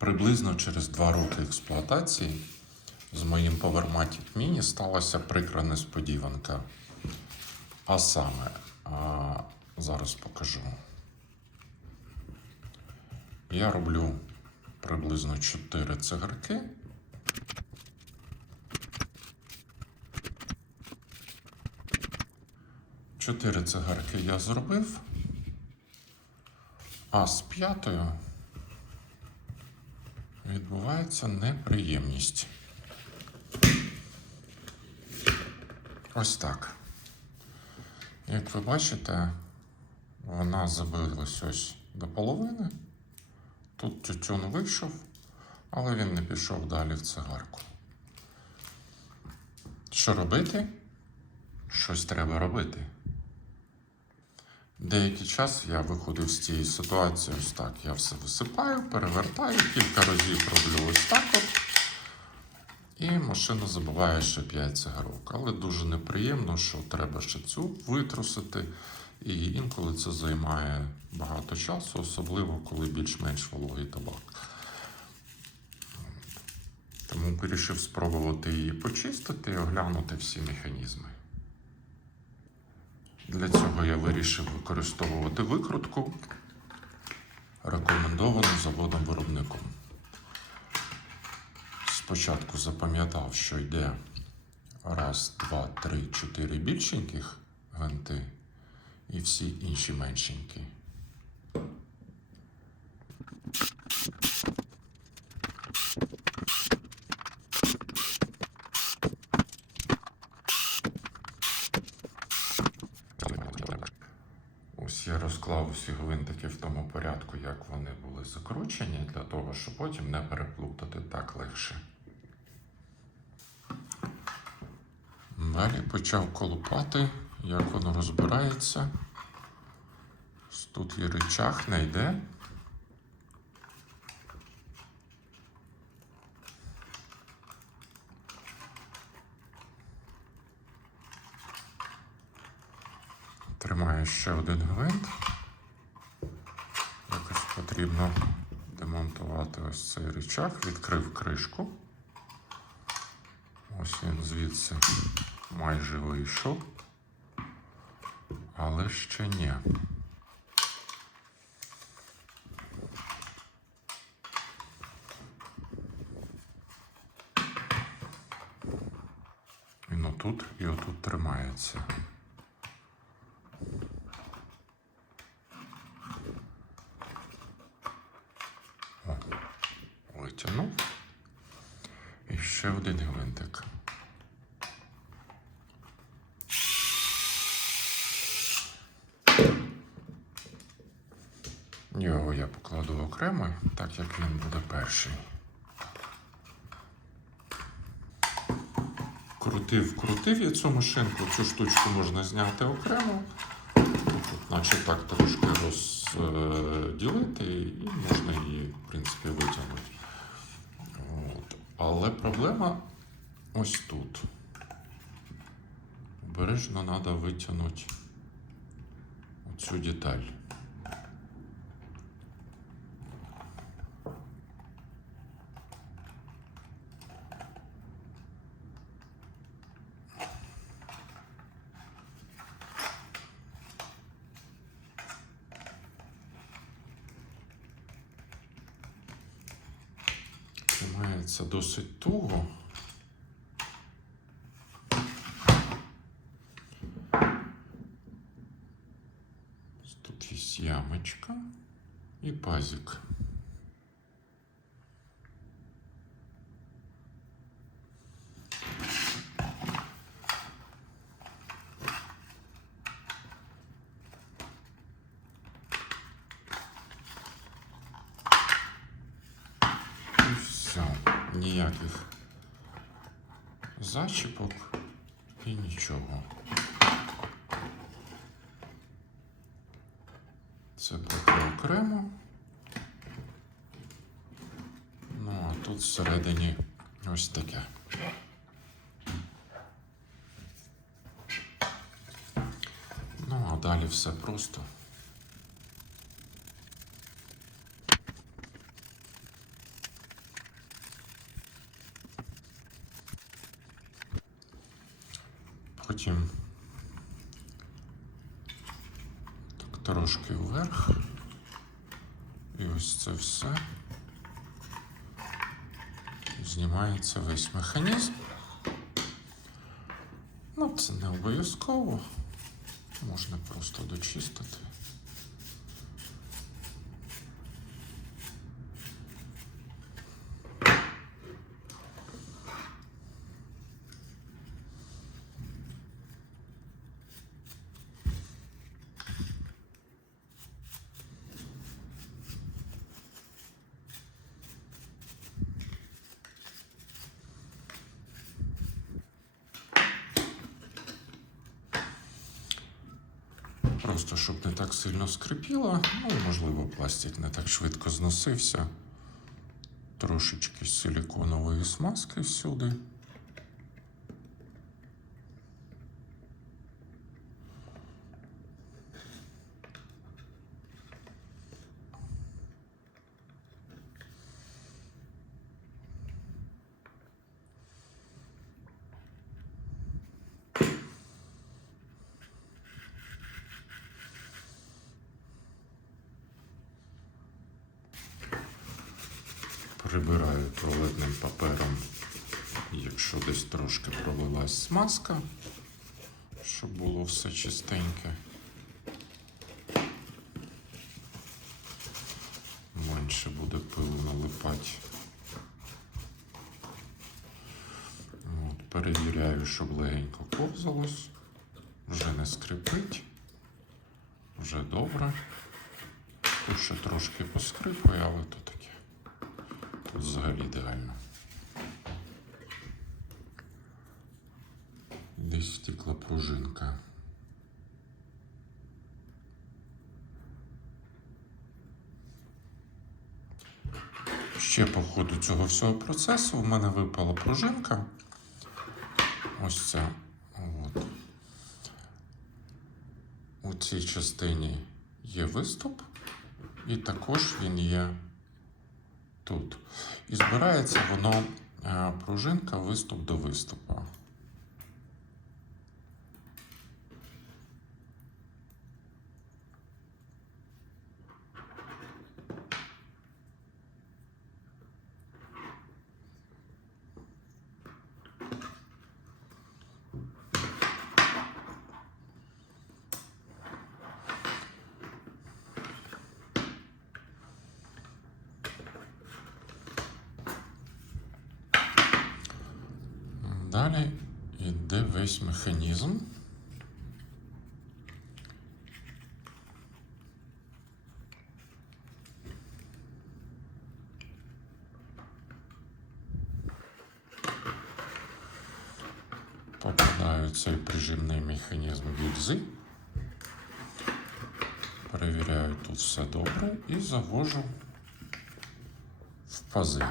Приблизно через 2 роки експлуатації з моїм PowerMatic Mini сталася прикра несподіванка. А саме, зараз покажу. Я роблю приблизно 4 цигарки. Чотири цигарки я зробив, а з 5-ю відбувається неприємність. Ось так. Як ви бачите, вона забилась ось до половини. Тут тютюн вийшов, але він не пішов далі в цигарку. Що робити? Щось треба робити. Деякий час я виходив з цієї ситуації ось так. Я все висипаю, перевертаю, кілька разів роблю ось так от. І машина забиває ще 5 цигарок. Але дуже неприємно, що треба ще цю витрусити. І інколи це займає багато часу, особливо коли більш-менш вологий табак. Тому вирішив спробувати її почистити і оглянути всі механізми. Для цього я вирішив використовувати викрутку, рекомендовану заводом-виробником. Спочатку запам'ятав, що йде 1, 2, 3, 4 більшеньких гвинти і всі інші меншенькі. Ось я розклав усі гвинтики в тому порядку, як вони були закручені, для того, щоб потім не переплутати, так легше. Далі почав колупати, як воно розбирається. Тут є рычаг, не йде. Тримаю ще один гвинт. Якось потрібно демонтувати ось цей рычаг. Відкрив кришку. Ось він звідси майже вийшов. Але ще ні. Він отут і отут тримається. Витягнув. І ще один гвинтик. Його я покладу окремо, так як він буде перший. Крутив я цю машинку, цю штучку можна зняти окремо. Тут, наче так трошки розділити і можна її, в принципі, витягнути. От. Але проблема ось тут. Обережно треба витягнути оцю деталь. Тримається досить туго. Тут є ямочка і пазик. Ніяких зачіпок і нічого. Це поки окремо. Ну, а тут всередині ось таке. Ну, а далі все просто. Потім так трошки вверх. І ось це все. Знімається весь механізм. Ну, це не обов'язково. Можна просто дочистити. Просто, щоб не так сильно скрипіло, ну, можливо, пластик не так швидко зносився. Трошечки силіконової смазки всюди. Прибираю туалетним папером, якщо десь трошки пролилась смазка, щоб було все чистеньке. Менше буде пилу налипати. От, перевіряю, щоб легенько ковзалось. Вже не скрипить. Вже добре. Тут ще трошки поскрипує, але то таке. Тут взагалі ідеально. Десь стікла пружинка. Ще по ходу цього всього процесу в мене випала пружинка. Ось ця. От. У цій частині є виступ, і також він є тут. І збирається воно, пружинка, виступ до виступу. Далі йде весь механізм. Попадаю цей прижимний механізм гільзи. Перевіряю, тут все добре і завожу в пази.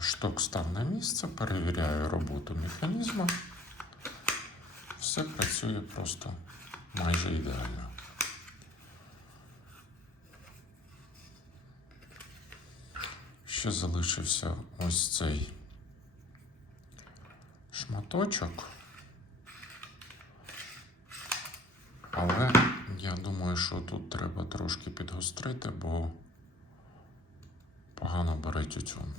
Шток став на місце, перевіряю роботу механізму. Все працює просто майже ідеально. Ще залишився ось цей шматочок. Але я думаю, що тут треба трошки підгострити, бо погано бере тютюн.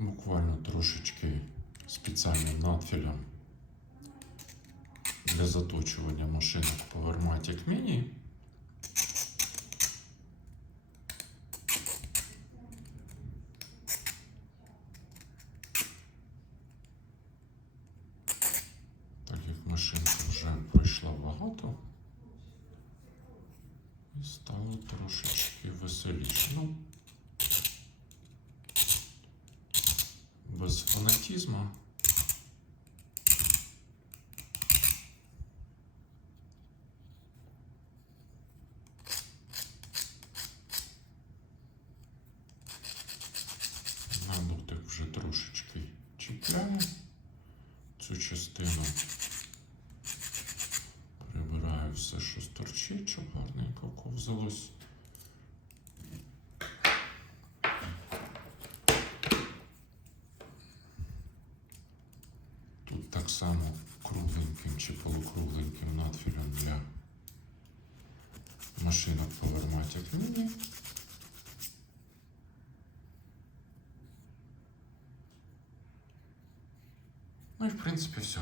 Буквально трошечки спеціальним надфілем для заточування машинок Powermatic Mini. Так як машинка вже пройшла багато і стало трошечки веселіше. Ну, без фанатізму. чіпляю. Цю частину прибираю все, що сторчить, щоб гарненько ковзалось. Тут так само кругленьким чи полукругленьким надфілем для машинок Powermatic Mini. Ну і в принципі все.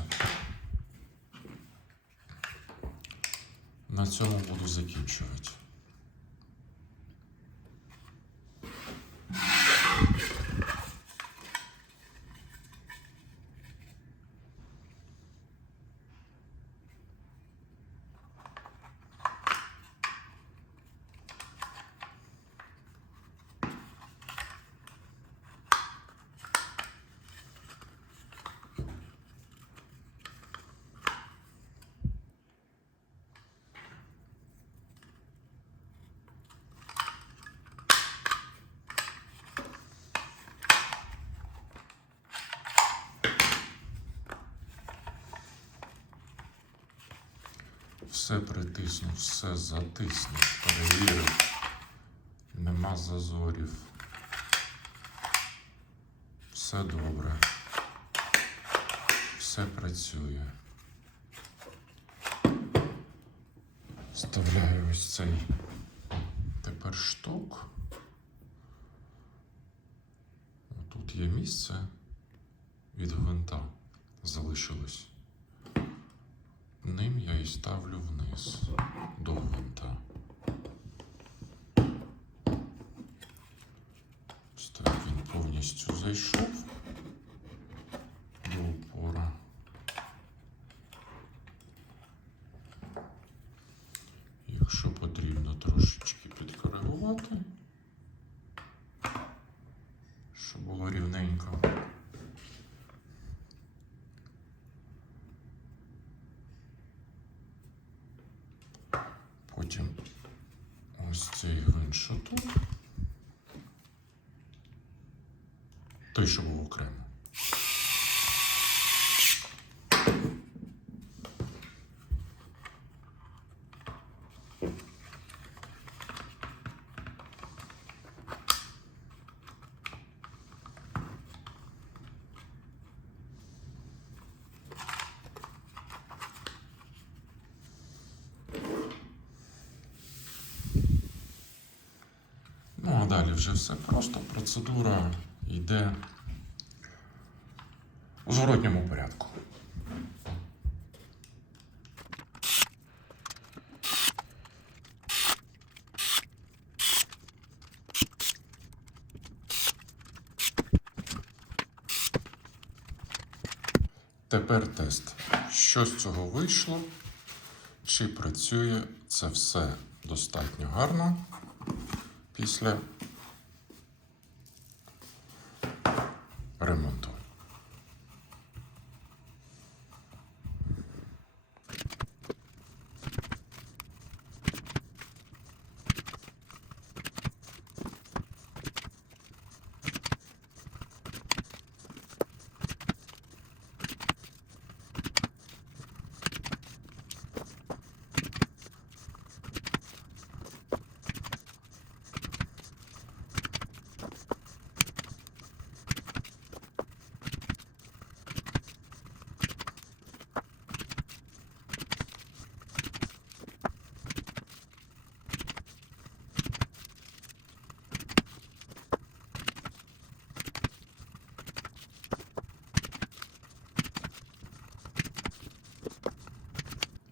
На цьому буду закінчувати. Все притиснув, все затиснув, перевірив. Нема зазорів. Все добре. Все працює. Вставляю ось цей тепер шток. Тут є місце від гвинта залишилось. Ним я і ставлю вниз до гвинта. Ось так він повністю зайшов до упора. Якщо потрібно трошечки підкоригувати, щоб було рівненько. Потім ось цей гвинт, що тут, той, що був окремо. Ну, а далі вже все просто. Процедура йде у зворотньому порядку. Тепер тест. Що з цього вийшло? Чи працює це все достатньо гарно після ремонту?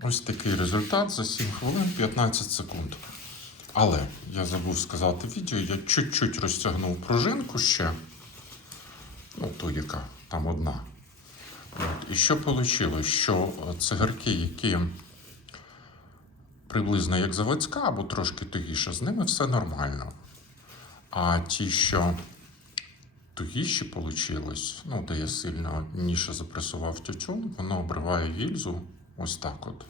Ось такий результат за 7 хвилин 15 секунд. Але я забув сказати в відео, я чуть-чуть розтягнув пружинку ще. Ну, ту, яка там одна. От. І що вийшло? Що цигарки, які приблизно як заводська, або трошки тугіше, з ними все нормально. А ті, що тугіші вийшло, ну, де я сильно ніше запресував тютюн, воно обриває гільзу ось так от.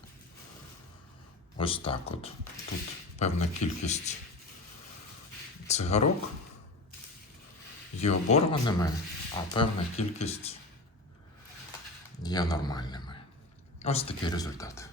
Ось так от. Тут певна кількість цигарок є оборваними, а певна кількість є нормальними. Ось такий результат.